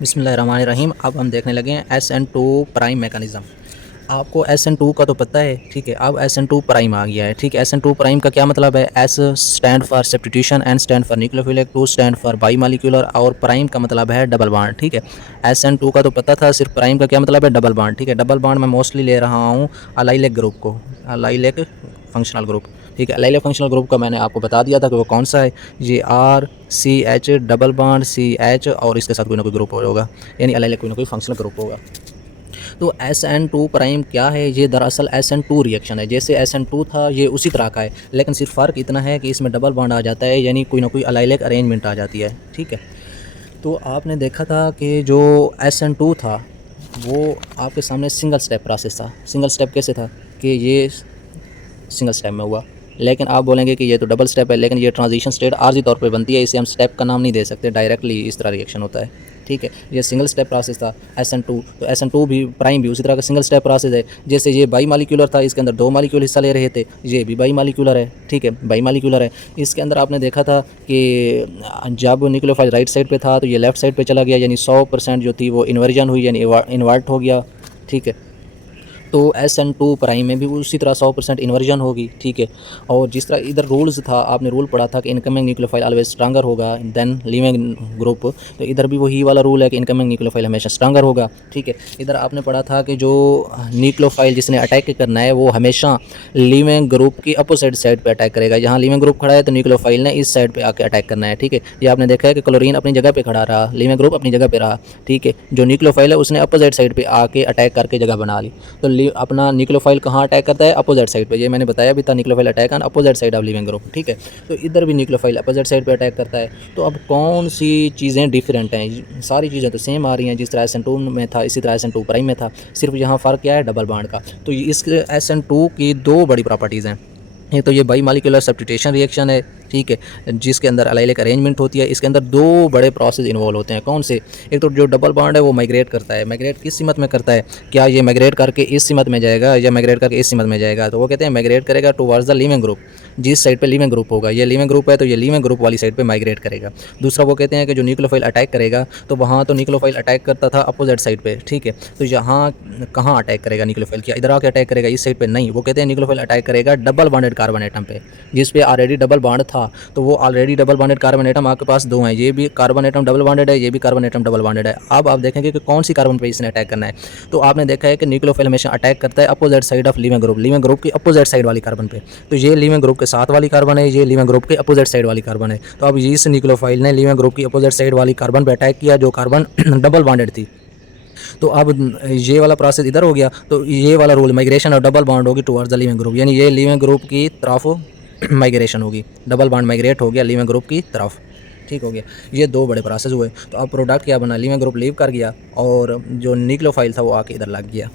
बिस्मिल्लाहिर्रहमानिर्रहीम। अब हम देखने लगे हैं SN2 प्राइम मैकेनिज़्म। आपको SN2 का तो पता है, ठीक है। अब SN2 प्राइम आ गया है, ठीक है। SN2 प्राइम का क्या मतलब है? S stand for substitution, N stand for nucleophilic, 2 stand for by molecular और प्राइम का मतलब है डबल बॉन्ड, ठीक है। SN2 का तो पता था, सिर्फ प्राइम का क्या मतलब है? डबल बॉन्ड, ठीक है। डबल बॉन्ड मैं मोस्टली ले रहा हूँ अलाइलिक ग्रुप को, अलाइलिक फंक्शनल ग्रुप, ठीक है। अलाइलिक फंक्शनल ग्रुप का मैंने आपको बता दिया था कि वो कौन सा है। ये RCH डबल बॉन्ड CH और इसके साथ कोई ना कोई ग्रुप होगा, यानी अलाइलिक कोई ना कोई फंक्शनल ग्रुप होगा। तो SN2 प्राइम क्या है? ये दरअसल SN2 रिएक्शन है। जैसे SN2 था ये उसी तरह का है, लेकिन सिर्फ फ़र्क इतना है कि इसमें डबल बॉन्ड आ जाता है, यानी कोई ना कोई अलाइलिक अरेंजमेंट आ जाती है, ठीक है। तो आपने देखा था कि जो SN2 था वो आपके सामने सिंगल स्टेप प्रोसेस था। सिंगल स्टेप कैसे था कि ये सिंगल स्टेप में हुआ, लेकिन आप बोलेंगे कि ये तो डबल स्टेप है, लेकिन ये ट्रांजिशन स्टेट आर्जी तौर पे बनती है, इसे हम स्टेप का नाम नहीं दे सकते, डायरेक्टली इस तरह रिएक्शन होता है, ठीक है। ये सिंगल स्टेप प्रोसेस था SN2, तो SN2 भी प्राइम भी उसी तरह का सिंगल स्टेप प्रोसेस है। जैसे ये बाई मालिक्यूलर था, इसके अंदर 2 मालिक्यूल हिस्सा ले रहे थे, ये भी बाई मालिक्यूलर है, ठीक है, बाई मालिक्यूलर है। इसके अंदर आपने देखा था कि जब न्यूक्लियोफाइल राइट साइड पे था तो ये लेफ्ट साइड पे चला गया, यानी 100% जो थी वो इन्वर्जन हुई, यानी इन्वर्ट हो गया, ठीक है। तो SN2 प्राइम में भी उसी तरह 100% इन्वर्जन होगी, ठीक है। और जिस तरह इधर रूल्स था, आपने रूल पढ़ा था कि इनकमिंग न्यूक्लियोफाइल ऑलवेज स्ट्रांगर होगा देन लीविंग ग्रुप, तो इधर भी वही वाला रूल है कि इनकमिंग न्यूक्लियोफाइल हमेशा स्ट्रांगर होगा, ठीक है। इधर आपने पढ़ा था कि जो न्यूक्लियोफाइल जिसने अटैक करना है वो हमेशा लीविंग ग्रुप की अपोजिट साइड पे अटैक करेगा। यहाँ लीविंग ग्रुप खड़ा है तो न्यूक्लियोफाइल ने इस साइड पे आके अटैक करना है, ठीक है। ये आपने देखा है कि क्लोरीन अपनी जगह पे खड़ा रहा, लीविंग ग्रुप अपनी जगह पे रहा, ठीक है। जो न्यूक्लियोफाइल है उसने अपोजिट साइड पे आके अटैक करके जगह बना ली। तो अपना न्यूक्लियोफाइल कहाँ अटैक करता है? अपोजिट साइड पे। ये मैंने बताया भी था, nucleophile attack on opposite side of leaving group, ठीक है। तो इधर भी न्यूक्लियोफाइल अपोजिट साइड पे अटैक करता है। तो अब कौन सी चीज़ें डिफरेंट हैं? सारी चीज़ें तो सेम आ रही हैं, जिस तरह SN2 में था इसी तरह SN2 प्राइम में था, सिर्फ यहाँ फ़र्क क्या है? डबल बॉन्ड का। तो इस SN2 की 2 बड़ी प्रॉपर्टीज़ हैं। एक तो ये बाई मालिक्यूलर सब्स्टिट्यूशन रिएक्शन है, ठीक है, जिसके अंदर अलाइलिक अरेंजमेंट होती है। इसके अंदर 2 बड़े प्रोसेस इन्वॉल्व होते हैं। कौन से? एक तो जो डबल बॉन्ड है वो माइग्रेट करता है। माइग्रेट किस सीमत में करता है? क्या ये माइग्रेट करके इस सीमत में जाएगा या माइग्रेट करके इस सीमत में जाएगा? तो वो कहते हैं माइग्रेट करेगा टुवर्ड्स द लीविंग ग्रुप, जिस साइड पे लीविंग ग्रुप होगा। ये लीविंग ग्रुप है तो ये लीविंग ग्रुप वाली साइड पे माइग्रेट करेगा। दूसरा वो कहते हैं कि जो न्यूक्लियोफाइल अटैक करेगा, तो वहाँ तो न्यूक्लियोफाइल अटैक करता था अपोजिट साइड पे, ठीक है। तो यहाँ कहाँ अटैक करेगा न्यूक्लियोफाइल? क्या इधर आके अटैक करेगा इस साइड पे? नहीं, वो कहते हैं न्यूक्लियोफाइल अटैक करेगा डबल बॉन्डेड कार्बन एटम पे, जिस पे ऑलरेडी डबल बॉन्ड था। तो वो already double bonded carbon atom आपके पास 2 हैं, ये भी कार्बन एटम डबल बॉन्डेड है, ये भी कार्बन एटम डबल बॉन्डेड है। अब आप देखेंगे कि कौन सी कार्बन पे इसने अटैक करना है। तो आपने देखा है कि न्यूक्लियोफाइल हमेशा अटैक करता है opposite side of leaving group, leaving group की अपोजिट साइड वाली कार्बन पे। तो ये लीविंग ग्रुप के साथ वाली कार्बन है, ये लीविंग ग्रुप के अपोजिट साइड वाली कार्बन है। तो अब इस न्यूक्लियोफाइल ने लीविंग ग्रुप की अपोजिट साइड वाली कार्बन पे अटैक किया, जो कार्बन डबल बॉन्डेड थी। तो अब ये वाला प्रोसेस इधर हो गया, तो ये वाला रूल माइग्रेशन और डबल बॉन्ड होगी टुवर्ड्स द लिविंग ग्रुप, यानी ये लिविंग ग्रुप की तरफ माइग्रेशन होगी, डबल बॉन्ड माइग्रेट हो गया लिविंग ग्रुप की तरफ, ठीक हो गया। ये 2 बड़े प्रोसेस हुए। तो अब प्रोडक्ट क्या बना? लिविंग ग्रुप लीव कर गया और जो न्यूक्लियोफाइल था वो आके इधर लग गया।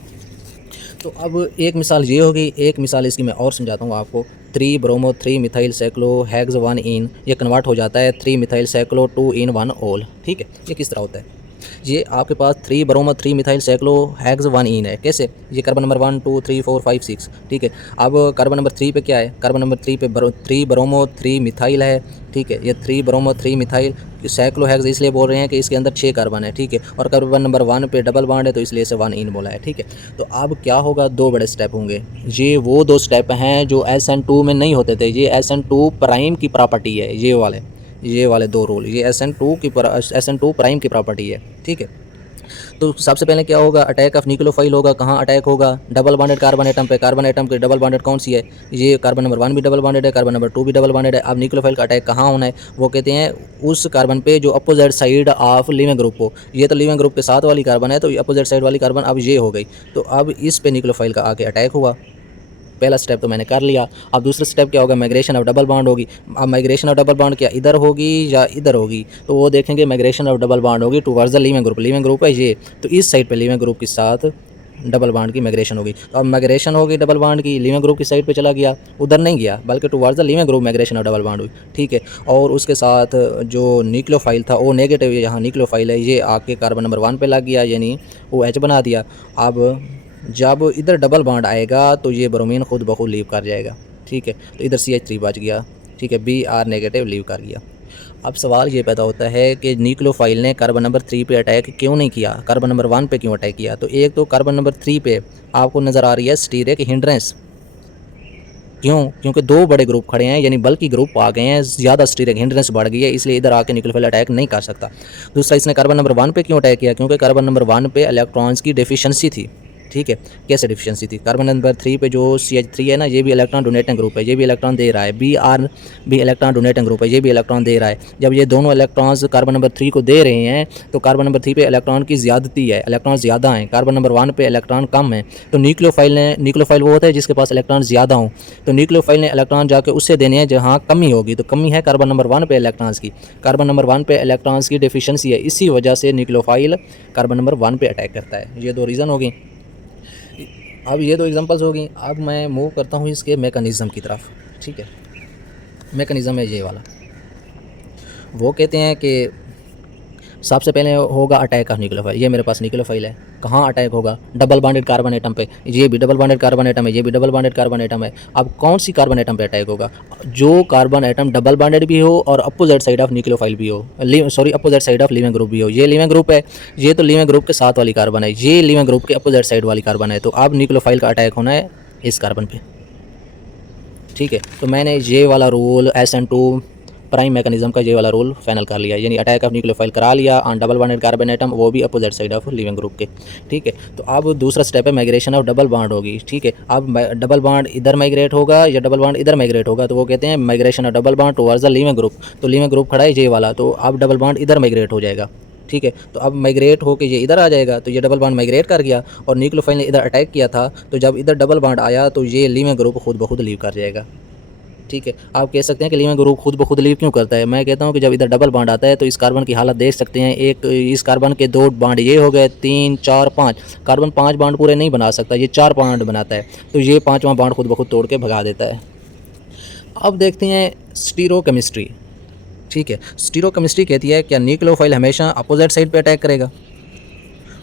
तो अब एक मिसाल ये होगी, एक मिसाल इसकी मैं और समझाता हूँ आपको। 3 ब्रोमो 3 मिथाइल साइक्लो हेक्स 1 इन, ये कन्वर्ट हो जाता है 3 मिथाइल साइक्लो 2 इन 1 ओल, ठीक है। ये किस तरह होता है? ये आपके पास 3 ब्रोमो 3 मिथाइल साइक्लो हेक्स 1 इन है। कैसे? ये कार्बन नंबर 1 2 3 4 5 6, ठीक है। अब कार्बन नंबर 3 पे क्या है? कार्बन नंबर 3 पे 3 ब्रोमो 3 मिथाइल है, ठीक है। ये 3 ब्रोमो 3 मिथाइल साइक्लो हेक्स इसलिए बोल रहे हैं कि इसके अंदर 6 कार्बन है, ठीक है। और कार्बन नंबर 1 पे डबल बॉन्ड है तो इसलिए इसे 1 इन बोला है, ठीक है। तो अब क्या होगा? 2 बड़े स्टेप होंगे। ये वो 2 स्टेप हैं जो SN2 में नहीं होते थे। ये SN2 प्राइम की प्रॉपर्टी है, ये वाले 2 रूल, ये SN2 प्राइम की प्रॉपर्टी है, ठीक है। तो सबसे पहले क्या होगा? अटैक ऑफ न्यूक्लियोफाइल होगा। कहाँ अटैक होगा? डबल बॉन्डेड कार्बन एटम पे। कार्बन एटम के डबल बॉन्डेड कौन सी है? ये कार्बन नंबर 1 भी डबल बॉन्डेड है, कार्बन नंबर 2 भी डबल बॉन्डेड है। अब न्यूक्लियोफाइल का अटैक कहाँ होना है? वो कहते हैं उस कार्बन पे जो opposite side of leaving group हो। ये तो लिविंग ग्रुप के साथ वाली कार्बन है, तो अपोजिट साइड वाली कार्बन अब ये हो गई। तो अब इस पे न्यूक्लियोफाइल का आके अटैक हुआ। पहला स्टेप तो मैंने कर लिया। अब दूसरा स्टेप क्या होगा? माइग्रेशन ऑफ डबल बॉन्ड होगी। अब माइग्रेशन ऑफ डबल बॉन्ड क्या इधर होगी या इधर होगी? तो वो देखेंगे माइग्रेशन ऑफ डबल बॉन्ड होगी towards the leaving group. Leaving group है ये, तो इस साइड पे लिविंग ग्रुप के साथ डबल बॉन्ड की माइग्रेशन होगी। तो अब माइग्रेशन होगी डबल बॉन्ड की, लिविंग ग्रुप की साइड पे चला गया, उधर नहीं गया बल्कि towards the leaving group migration of double bond हुई, ठीक है। और उसके साथ जो न्यूक्लियोफाइल था वो नेगेटिव, यहाँ न्यूक्लियोफाइल है, ये आके कार्बन नंबर 1 पे लग गया, यानी वो H बना दिया। अब जब इधर डबल बॉन्ड आएगा तो ये ब्रोमीन खुद ब खुद लीव कर जाएगा, ठीक है। तो इधर CH3 बच गया, ठीक है, Br नेगेटिव लीव कर गया। अब सवाल ये पैदा होता है कि न्यूक्लियोफाइल ने कार्बन नंबर 3 पे अटैक क्यों नहीं किया, कार्बन नंबर 1 पे क्यों अटैक किया। तो एक तो कार्बन नंबर 3 पे आपको नज़र आ रही है स्टीरिक हिंड्रेंस, क्यों, क्योंकि दो बड़े ग्रुप खड़े हैं, यानी बल्कि ग्रुप आ गए हैं, ज़्यादा स्टीरिक हिंड्रेंस बढ़ गई है, इसलिए इधर आके न्यूक्लियोफाइल अटैक नहीं कर सकता। दूसरा, इसने कार्बन नंबर 1 पे क्यों अटैक किया, क्योंकि कार्बन नंबर 1 पे इलेक्ट्रॉन्स की डेफिशिएंसी थी। ठीक है, कैसे डिफिशिएंसी थी। कार्बन नंबर 3 पे जो CH3 है ना, ये भी इलेक्ट्रॉन डोनेटिंग ग्रुप है, ये भी इलेक्ट्रॉन दे रहा है। Br भी इलेक्ट्रॉन डोनेटिंग ग्रुप है, ये भी इलेक्ट्रॉन दे रहा है। जब ये दोनों इलेक्ट्रॉन्स कार्बन नंबर 3 को दे रहे हैं तो कार्बन नंबर 3 पे इलेक्ट्रॉन की ज़्यादती है, इलेक्ट्रॉन ज़्यादा हैं, कार्बन नंबर 1 पे इलेक्ट्रॉन कम है। तो न्यूक्लियोफाइल वो होता है जिसके पास इलेक्ट्रॉन ज़्यादा हों, तो न्यूक्लियोफाइल ने इलेक्ट्रॉन जाके उससे देने हैं जहाँ कमी होगी। तो कमी है कार्बन नंबर 1 पे इलेक्ट्रॉन्स की, कार्बन नंबर 1 पे इलेक्ट्रॉन्स की डेफिशिएंसी है, इसी वजह से न्यूक्लियोफाइल कार्बन नंबर 1 पे अटैक करता है। ये दो रीज़न हो गई। अब ये दो एग्जांपल्स हो गई। अब मैं मूव करता हूँ इसके मैकेनिज़्म की तरफ। ठीक है, मैकेनिज़्म है ये वाला। वो कहते हैं कि सबसे पहले होगा अटैक ऑफ न्यूक्लियोफाइल। ये मेरे पास न्यूक्लियोफाइल है, कहाँ अटैक होगा, डबल बॉन्डेड कार्बन एटम पे। ये भी डबल बॉन्डेड कार्बन एटम है, ये भी डबल बॉन्डेड कार्बन एटम है। अब कौन सी कार्बन एटम पे अटैक होगा, जो कार्बन एटम डबल बॉन्डेड भी हो और अपोजिट साइड ऑफ न्यूक्लियोफाइल भी हो, opposite side of leaving group भी हो। ये लिविंग ग्रुप है, ये तो लिविंग ग्रुप के साथ वाली कार्बन है, ये लिविंग ग्रुप के अपोजिट साइड वाली कार्बन है। तो अब न्यूक्लियोफाइल का अटैक होना है इस कार्बन पे। ठीक है, तो मैंने ये वाला रूल SN2 प्राइम मैकेनिज्म का ये वाला रूल फाइनल कर लिया, यानी अटैक ऑफ न्यूक्लियोफाइल करा लिया on double bonded carbon atom, वो भी opposite side of leaving group के। ठीक है, तो अब दूसरा स्टेप है माइग्रेशन ऑफ डबल बॉन्ड होगी। ठीक है, अब डबल बॉन्ड इधर माइग्रेट होगा या डबल बॉन्ड इधर माइग्रेट होगा, तो वो कहते हैं migration of double bond towards the leaving group. तो लिविंग ग्रुप खड़ा है ये वाला, तो अब डबल बॉन्ड इधर माइग्रेट हो जाएगा। ठीक है, तो अब माइग्रेट होकर ये इधर आ जाएगा, तो ये डबल बॉन्ड माइग्रेट कर गया और न्यूक्लियोफाइल ने इधर अटैक किया था, तो जब इधर डबल बॉन्ड आया तो ये लिविंग ग्रुप खुद ब खुद लीव कर जाएगा। ठीक है, आप कह सकते हैं कि लिविंग ग्रुप खुद ब खुद लीव क्यों करता है। मैं कहता हूं कि जब इधर डबल बॉन्ड आता है तो इस कार्बन की हालत देख सकते हैं। एक इस कार्बन के दो बॉन्ड ये हो गए, 3 4 5, कार्बन 5 बॉन्ड पूरे नहीं बना सकता, ये 4 बॉन्ड बनाता है, तो ये 5वां बॉन्ड खुद ब खुद तोड़ के भगा देता है। अब देखते हैं स्टीरोकेमिस्ट्री। ठीक है, स्टीरोकेमिस्ट्री कहती है क्या न्यूक्लियोफाइल हमेशा अपोजिट साइड पे अटैक करेगा।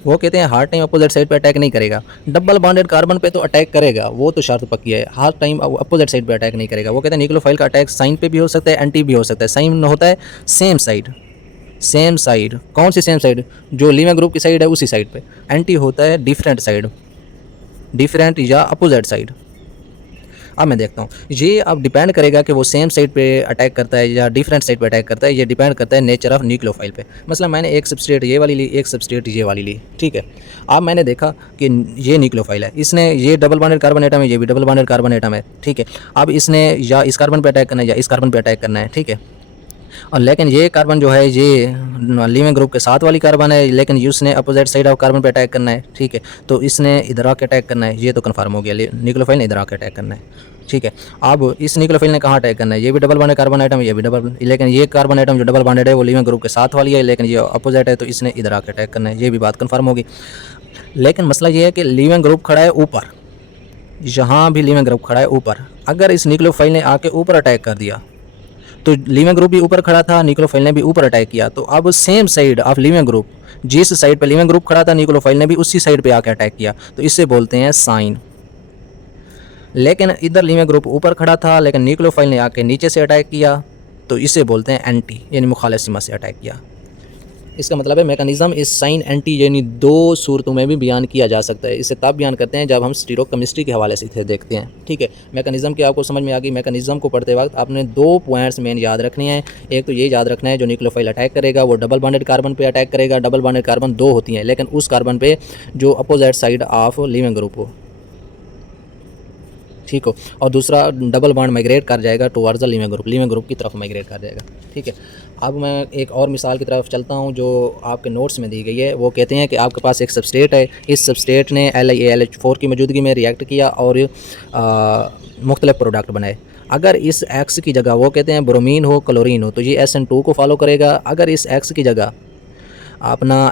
वो कहते हैं हर टाइम अपोजिट साइड पे अटैक नहीं करेगा, डबल बॉन्डेड कार्बन पे तो अटैक करेगा, वो तो शर्त पक्की है, हर टाइम अपोजिट साइड पे अटैक नहीं करेगा। वो कहते हैं न्यूक्लियोफाइल का अटैक साइन पे भी हो सकता है, एंटी भी हो सकता है। साइन होता है सेम साइड, सेम साइड, कौन सी सेम साइड, जो लिविंग ग्रुप की साइड है उसी साइड पे। एंटी होता है डिफरेंट साइड, डिफरेंट या अपोजिट साइड। अब मैं देखता हूँ ये अब डिपेंड करेगा कि वो सेम साइड पे अटैक करता है या डिफरेंट साइड पे अटैक करता है, ये डिपेंड करता है नेचर ऑफ न्यूक्लियोफाइल पे। मतलब मैंने एक सबस्ट्रेट ये वाली ली, एक सबस्ट्रेट ये वाली ली। ठीक है, अब मैंने देखा कि ये न्यूक्लियोफाइल है, इसने ये डबल बॉन्डेड कार्बन एटम है, ये भी डबल बॉन्डेड कार्बन एटम है। ठीक है, अब इसने या इस कार्बन पे अटैक करना है या इस कार्बन पे अटैक करना है। ठीक है, और लेकिन ये कार्बन जो है ये लिविंग ग्रुप के साथ वाली कार्बन है, लेकिन उसने अपोजिट साइड ऑफ कार्बन पे अटैक करना है। ठीक है, तो इसने इधर आके अटैक करना है, ये तो कन्फर्म हो गया, न्यूक्लियोफाइल ने इधर आके अटैक करना है। ठीक है, अब इस न्यूक्लियोफाइल ने कहाँ अटैक करना है, ये भी डबल बॉन्डेड कार्बन आइटम है, ये भी डबल, लेकिन ये कार्बन आइटम जो डबल बॉन्डेड है वो लिविंग ग्रुप के साथ वाली है, लेकिन ये अपोजिट है, तो इसने इधर आके अटैक करना है, ये भी बात कन्फर्म होगी। लेकिन मसला ये है कि लिविंग ग्रुप खड़ा है ऊपर, यहाँ भी लिविंग ग्रुप खड़ा है ऊपर, अगर इस न्यूक्लियोफाइल ने आके ऊपर अटैक कर दिया तो लिविंग ग्रुप भी ऊपर खड़ा था, न्यूक्लियोफाइल ने भी ऊपर अटैक किया, तो अब same side of leaving group, जिस साइड पे लिविंग ग्रुप खड़ा था न्यूक्लियोफाइल ने भी उसी साइड पे आके अटैक किया, तो इससे बोलते हैं साइन। लेकिन इधर लिविंग ग्रुप ऊपर खड़ा था लेकिन न्यूक्लियोफाइल ने आके नीचे से अटैक किया, तो इसे बोलते हैं एंटी, यानी मुखालिफ सीमा से अटैक किया। इसका मतलब है मैकेनिज्म इस साइन एंटी यानी दो सूरतों में भी बयान किया जा सकता है। इसे तब बयान करते हैं जब हम स्टीरोकेमिस्ट्री के हवाले से इसे देखते हैं। ठीक है, मैकेनिज्म की आपको समझ में आ गई। मैकेनिज्म को पढ़ते वक्त आपने 2 पॉइंट्स मेन याद रखने हैं। एक तो ये याद रखना है जो न्यूक्लियोफाइल अटैक करेगा वो डबल बॉन्डेड कार्बन पे अटैक करेगा। डबल बॉन्डेड कार्बन 2 होती हैं, लेकिन उस कार्बन पे जो opposite side of leaving group हो, ठीक हो। और दूसरा डबल बॉन्ड माइग्रेट कर जाएगा टुवर्ड्स द लिविंग ग्रुप की तरफ माइग्रेट कर जाएगा। ठीक है, अब मैं एक और मिसाल की तरफ चलता हूं जो आपके नोट्स में दी गई है। वो कहते हैं कि आपके पास एक सबस्ट्रेट है, इस सबस्ट्रेट ने LiAlH4 की मौजूदगी में रिएक्ट किया और मुख्तलिफ प्रोडक्ट बनाए। अगर इस X की जगह वो कहते हैं ब्रोमीन हो, क्लोरीन हो, तो ये SN2 को फॉलो करेगा। अगर इस X की जगह अपना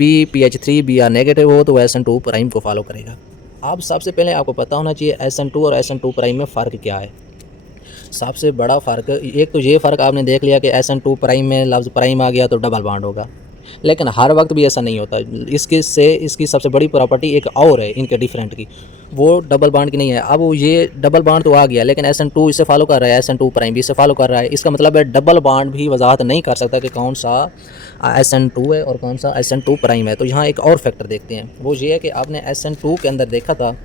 PH3 Br नेगेटिव हो तो SN2 प्राइम को फॉलो करेगा। अब सबसे पहले आपको पता होना चाहिए SN2 और SN2 प्राइम में फ़र्क क्या है। सबसे बड़ा फ़र्क, एक तो ये फ़र्क आपने देख लिया कि SN2 प्राइम में लफ्ज़ प्राइम आ गया तो डबल बॉन्ड होगा, लेकिन हर वक्त भी ऐसा नहीं होता। इसकी सबसे बड़ी प्रॉपर्टी एक और है इनके डिफरेंट की, वो डबल बॉन्ड की नहीं है। अब ये डबल बॉन्ड तो आ गया, लेकिन SN2 इसे फॉलो कर रहा है, SN2 प्राइम भी इसे फॉलो कर रहा है। इसका मतलब है डबल बॉन्ड भी वजाहत नहीं कर सकता कि कौन सा SN2 है और कौन सा SN2 प्राइम है। तो यहाँ एक और फैक्टर देखते हैं, वो ये है कि आपने SN2 के अंदर देखा था,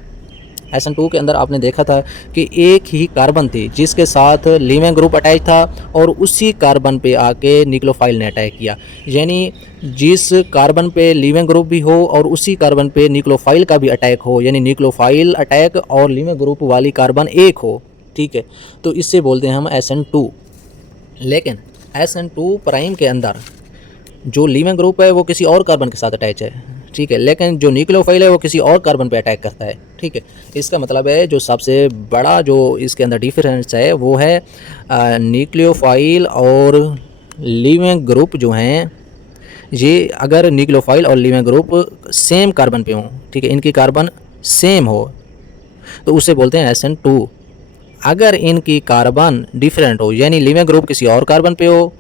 SN2 के अंदर आपने देखा था कि एक ही कार्बन थी जिसके साथ लीविंग ग्रुप अटैच था और उसी कार्बन पे आके न्यूक्लियोफाइल ने अटैक किया। यानी जिस कार्बन पे लीविंग ग्रुप भी हो और उसी कार्बन पे न्यूक्लियोफाइल का भी अटैक हो, यानी न्यूक्लियोफाइल अटैक और लीविंग ग्रुप वाली कार्बन एक हो, ठीक है, तो इससे बोलते हैं हम SN2। लेकिन SN2 प्राइम के अंदर जो लीविंग ग्रुप है वो किसी और कार्बन के साथ अटैच है, ठीक है, लेकिन जो न्यूक्लियोफाइल है वो किसी और कार्बन पे अटैक करता है, ठीक है। इसका मतलब है जो सबसे बड़ा जो इसके अंदर डिफरेंस है वो है न्यूक्लियोफाइल और लीविंग ग्रुप जो हैं, ये अगर न्यूक्लियोफाइल और लीविंग ग्रुप सेम कार्बन पे हों, ठीक है, इनकी कार्बन सेम हो तो उसे बोलते हैं SN2। अगर इनकी कार्बन डिफरेंट हो, यानी लीविंग ग्रुप किसी और कार्बन पे हो,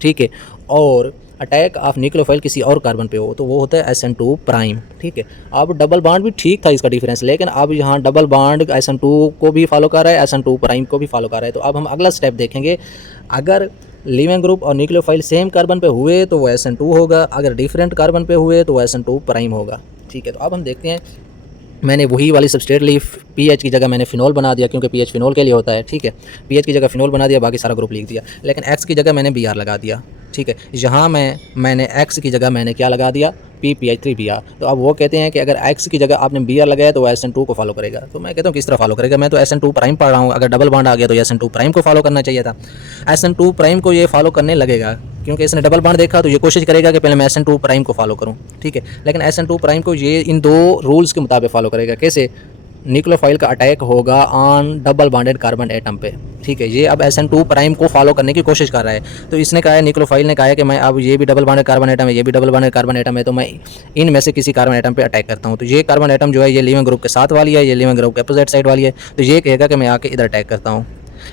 ठीक है, और अटैक ऑफ न्यूक्लियोफाइल किसी और कार्बन पे हो, तो वो होता है SN2 प्राइम, ठीक है। अब डबल बॉन्ड भी ठीक था इसका डिफरेंस, लेकिन अब यहाँ डबल बॉन्ड SN2 को भी फॉलो कर रहा है, SN2 प्राइम को भी फॉलो कर रहा है। तो अब हम अगला स्टेप देखेंगे, अगर लीविंग ग्रुप और न्यूक्लियोफाइल सेम कार्बन पे हुए तो वो SN2 होगा, अगर डिफरेंट कार्बन पे हुए तो वो SN2 प्राइम होगा, ठीक है। तो अब हम देखते हैं, मैंने वही वाली सबस्ट्रेट ली, पीएच की जगह मैंने फिनोल बना दिया क्योंकि पीएच फिनोल के लिए होता है, ठीक है, पीएच की जगह फिनोल बना दिया, बाकी सारा ग्रुप लिख दिया, लेकिन एक्स की जगह मैंने Br लगा दिया, ठीक है। यहाँ मैंने एक्स की जगह मैंने क्या लगा दिया, PPH3Br। तो अब वो कहते हैं कि अगर एक्स की जगह आपने Br लगाया तो वो SN2 को फॉलो करेगा। तो मैं कहता हूँ किस तरह फॉलो करेगा, मैं तो SN2 प्राइम पढ़ रहा हूँ, अगर डबल बॉन्ड आ गया तो SN2 प्राइम को फॉलो करना चाहिए था। SN2 प्राइम को ये फॉलो करने लगेगा क्योंकि इसने डबल बॉन्ड देखा, तो ये कोशिश करेगा कि पहले मैं SN2 प्राइम को फॉलो करूँ, ठीक है, लेकिन SN2 प्राइम को ये इन दो रूल्स के मुताबिक फॉलो करेगा। कैसे? न्यूक्लियोफाइल का अटैक होगा on double bonded carbon atom पे, ठीक है। ये अब SN2 प्राइम को फॉलो करने की कोशिश कर रहा है। तो इसने कहा है, न्यूक्लियोफाइल ने कहा है कि मैं अब ये भी डबल बॉन्डेड कार्बन एटम है, ये भी डबल बॉन्डेड कार्बन एटम है, तो मैं इनमें से किसी कार्बन एटम पे अटैक करता हूँ। तो ये कार्बन एटम जो है ये लीविंग ग्रुप के साथ वाली है, ये लीविंग ग्रुप के अपोजिट साइड वाली है, तो ये कहेगा कि मैं आके इधर अटैक करता हूँ।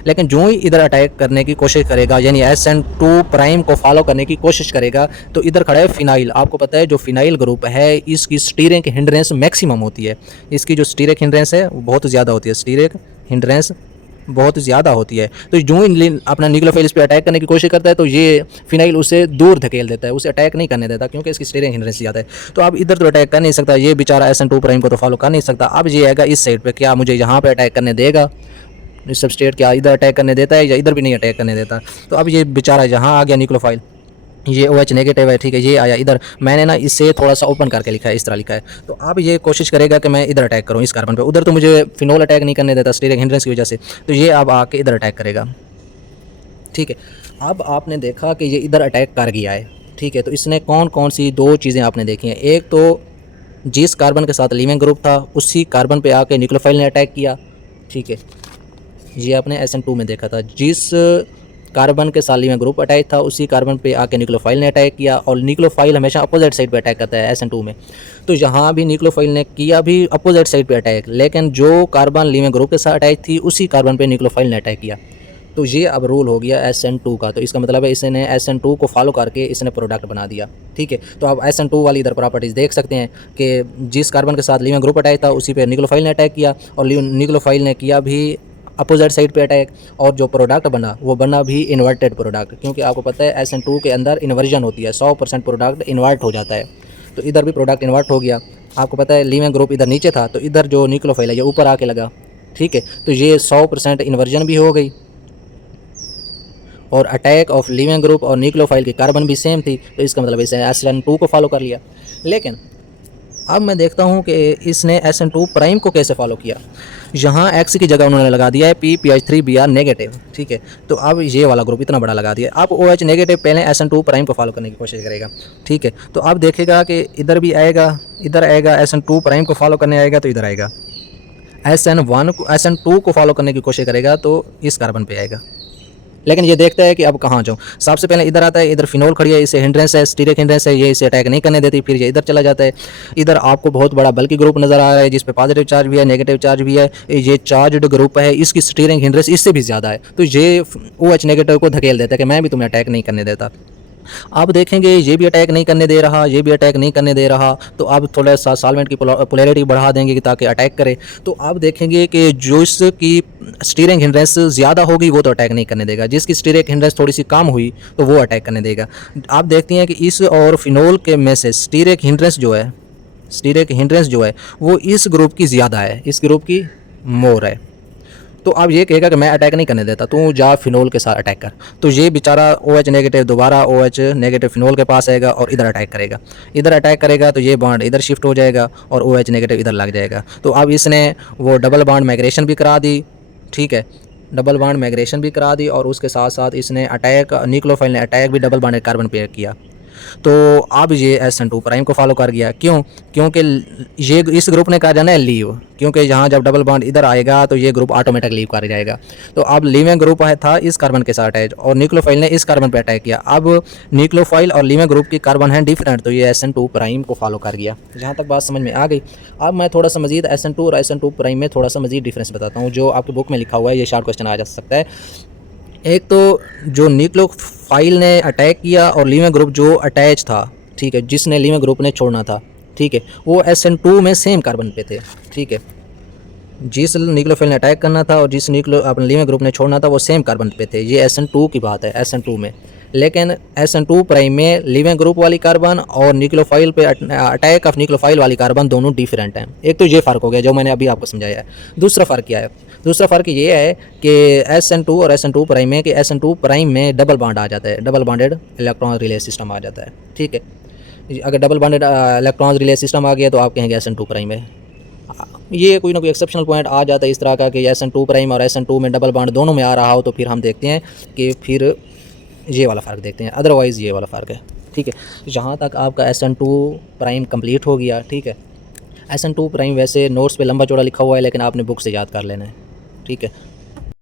लेकिन जो ही इधर अटैक करने की कोशिश करेगा, यानी SN2 प्राइम को फॉलो करने की कोशिश करेगा, तो इधर खड़ा है फिनाइल। आपको पता है जो फिनाइल ग्रुप है इसकी स्टीरिक हिंड्रेंस मैक्सिमम होती है, इसकी जो स्टीरिक हिंड्रेंस है वो बहुत ज़्यादा होती है, स्टीरिक हिंड्रेंस बहुत ज़्यादा होती है। तो जो ही अपना न्यूक्लियोफाइल इस पर अटैक करने की कोशिश करता है तो ये फिनाइल उसे दूर धकेल देता है, उसे अटैक नहीं करने देता क्योंकि इसकी स्टीरिक हिंड्रेंस ज़्यादा है। तो अब इधर तो अटैक कर नहीं सकता, ये बेचारा SN2 प्राइम को तो फॉलो कर नहीं सकता। अब ये आएगा इस साइड पे, क्या मुझे यहाँ पे अटैक करने देगा, सबस्ट्रेट क्या इधर अटैक करने देता है या इधर भी नहीं अटैक करने देता। तो अब ये बेचारा यहाँ आ गया न्यूक्लियोफाइल, ये OH नेगेटिव है, ठीक है, ये आया इधर, मैंने ना इसे थोड़ा सा ओपन करके लिखा है, इस तरह लिखा है। तो अब ये कोशिश करेगा कि मैं इधर अटैक करूँ इस कार्बन पे, उधर तो मुझे फिनोल अटैक नहीं करने देता स्टीरिक हिंड्रेंस की वजह से, तो ये अब आके इधर अटैक करेगा, ठीक है। अब आपने देखा कि ये इधर अटैक कर गया है, ठीक है। तो इसने कौन कौन सी दो चीज़ें आपने देखी हैं, एक तो जिस कार्बन के साथ लीविंग ग्रुप था उसी कार्बन पे आके न्यूक्लियोफाइल ने अटैक किया, ठीक है, ये आपने SN2 में देखा था, जिस कार्बन के साथ लीविंग ग्रुप अटैच था उसी कार्बन पे आके न्यूक्लियोफाइल ने अटैक किया, और न्यूक्लियोफाइल हमेशा अपोजिट साइड पे अटैक करता है SN2 में। तो यहाँ भी न्यूक्लियोफाइल ने किया भी अपोजिट साइड पे अटैक, लेकिन जो कार्बन लीविंग ग्रुप के साथ अटैच थी उसी कार्बन पे न्यूक्लियोफाइल ने अटैक किया। तो ये अब रूल हो गया SN2 का। तो इसका मतलब है इसने SN2 को फॉलो करके इसने प्रोडक्ट बना दिया, ठीक है। तो अब SN2 वाली इधर प्रॉपर्टीज़ देख सकते हैं कि जिस कार्बन के साथ लीविंग ग्रुप अटैच था उसी पे न्यूक्लियोफाइल ने अटैक किया, और न्यूक्लियोफाइल ने किया भी अपोजिट साइड पे अटैक, और जो प्रोडक्ट बना वो बना भी इन्वर्टेड प्रोडक्ट, क्योंकि आपको पता है SN2 के अंदर इन्वर्जन होती है, 100% प्रोडक्ट इन्वर्ट हो जाता है। तो इधर भी प्रोडक्ट इन्वर्ट हो गया। आपको पता है लीविंग ग्रुप इधर नीचे था, तो इधर जो न्यूक्लियोफाइल है ये ऊपर आके लगा, ठीक है। तो ये 100% इन्वर्जन भी हो गई, और अटैक ऑफ लीविंग ग्रुप और न्यूक्लियोफाइल की कार्बन भी सेम थी, तो इसका मतलब इसे SN2 को फॉलो कर लिया। लेकिन अब मैं देखता हूँ कि इसने SN2 प्राइम को कैसे फॉलो किया। यहाँ X की जगह उन्होंने लगा दिया है PPH3Br नेगेटिव, ठीक है। तो अब ये वाला ग्रुप इतना बड़ा लगा दिया। अब OH नेगेटिव पहले SN2 प्राइम को फॉलो करने की कोशिश करेगा, ठीक है। तो अब देखेगा कि इधर भी आएगा, इधर आएगा, SN2 प्राइम को फॉलो करने आएगा तो इधर आएगा, SN2 को फॉलो करने की कोशिश करेगा तो इस कार्बन पे आएगा। लेकिन ये देखता है कि अब कहाँ जाऊँ। सबसे पहले इधर आता है, इधर फिनोल खड़ी है, इसे हिंड्रेंस है, स्टीरिक हिंड्रेंस है, ये इसे अटैक नहीं करने देती, फिर ये इधर चला जाता है। इधर आपको बहुत बड़ा बल्कि ग्रुप नज़र आ रहा है जिस पे पॉजिटिव चार्ज भी है, नेगेटिव चार्ज भी है, ये चार्जड ग्रुप है, इसकी स्टीरिक हिंड्रेंस इससे भी ज़्यादा है, तो ये OH नेगेटिव को धकेल देता है कि मैं भी तुम्हें अटैक नहीं करने देता। आप देखेंगे ये भी अटैक नहीं करने दे रहा, ये भी अटैक नहीं करने दे रहा, तो आप थोड़ा सा सॉल्वेंट की पोलैरिटी बढ़ा देंगे कि ताकि अटैक करे। तो आप देखेंगे कि जो इसकी स्टीयरिंग हिंड्रेंस ज़्यादा होगी वो तो अटैक नहीं करने देगा, जिसकी स्टीयरिंग हिंड्रेंस थोड़ी सी कम हुई तो वो अटैक करने देगा। आप देखते हैं कि इस और फिनोल के में से स्टीयरिंग हिंड्रेंस जो है वो इस ग्रुप की ज़्यादा है, इस ग्रुप की मोर है। तो अब ये कहेगा कि मैं अटैक नहीं करने देता, तू जा फिनोल के साथ अटैक कर। तो ये बेचारा OH नेगेटिव दोबारा OH नेगेटिव फिनोल के पास आएगा और इधर अटैक करेगा। इधर अटैक करेगा तो ये बॉन्ड इधर शिफ्ट हो जाएगा और OH नेगेटिव इधर लग जाएगा। तो अब इसने वो डबल बॉन्ड माइग्रेशन भी करा दी, ठीक है, डबल बॉन्ड माइग्रेशन भी करा दी और उसके साथ साथ इसने अटैक, न्यूक्लियोफाइल ने अटैक भी डबल बॉन्डेड कार्बन पे किया। तो अब ये SN2 प्राइम को फॉलो कर गया। क्यों? क्योंकि ये इस ग्रुप ने कहा जाना है लीव, क्योंकि यहाँ जब डबल बॉन्ड इधर आएगा तो ये ग्रुप ऑटोमेटिक लीव कर जाएगा। तो अब लीविंग ग्रुप था इस कार्बन के साथ अटैच और न्यूक्लियोफाइल ने इस कार्बन पे अटैक किया। अब न्यूक्लियोफाइल और लीविंग ग्रुप की कार्बन है डिफरेंट, तो ये SN2 प्राइम को फॉलो कर गया। जहाँ तक बात समझ में आ गई। अब मैं थोड़ा सा मजीद SN2 और SN2 प्राइम में थोड़ा सा मजीद डिफरेंस बताता हूँ, जो आपकी बुक में लिखा हुआ है। ये शॉर्ट क्वेश्चन आ जा सकता है। एक तो जो न्यूक्लियोफाइल ने अटैक किया और लीविंग ग्रुप जो अटैच था, ठीक है, जिसने लीविंग ग्रुप ने छोड़ना था, ठीक है, वो SN2 में सेम कार्बन पे थे, ठीक है। जिस न्यूक्लियोफाइल ने अटैक करना था और जिस अपने लीविंग ग्रुप ने छोड़ना था वो सेम कार्बन पे थे। ये SN2 की बात है, SN2 में। लेकिन SN2 प्राइम में लीविंग ग्रुप वाली कार्बन और न्यूक्लियोफाइल पे अटैक ऑफ न्यूक्लियोफाइल वाली कार्बन दोनों डिफरेंट हैं। एक तो ये फ़र्क हो गया जो मैंने अभी आपको समझाया है। दूसरा फ़र्क क्या है? दूसरा फ़र्क ये है कि SN2 और SN2 प्राइम में कि SN2 प्राइम में डबल बॉन्ड आ जाता है, double bonded electron relay system आ जाता है, ठीक है। अगर double bonded electron relay system आ गया तो आप कहेंगे SN2 प्राइम है। ये कोई ना कोई एक्सेप्शनल पॉइंट आ जाता है इस तरह का कि SN2 प्राइम और SN2 में डबल बॉन्ड दोनों में आ रहा हो, तो फिर हम देखते हैं कि फिर ये वाला फ़र्क देखते हैं, अदरवाइज़ ये वाला फ़र्क है, ठीक है। जहाँ तक आपका SN2 प्राइम कंप्लीट हो गया, ठीक है। SN2 प्राइम वैसे नोट्स पे लंबा चौड़ा लिखा हुआ है लेकिन आपने बुक से याद कर लेना है, ठीक है।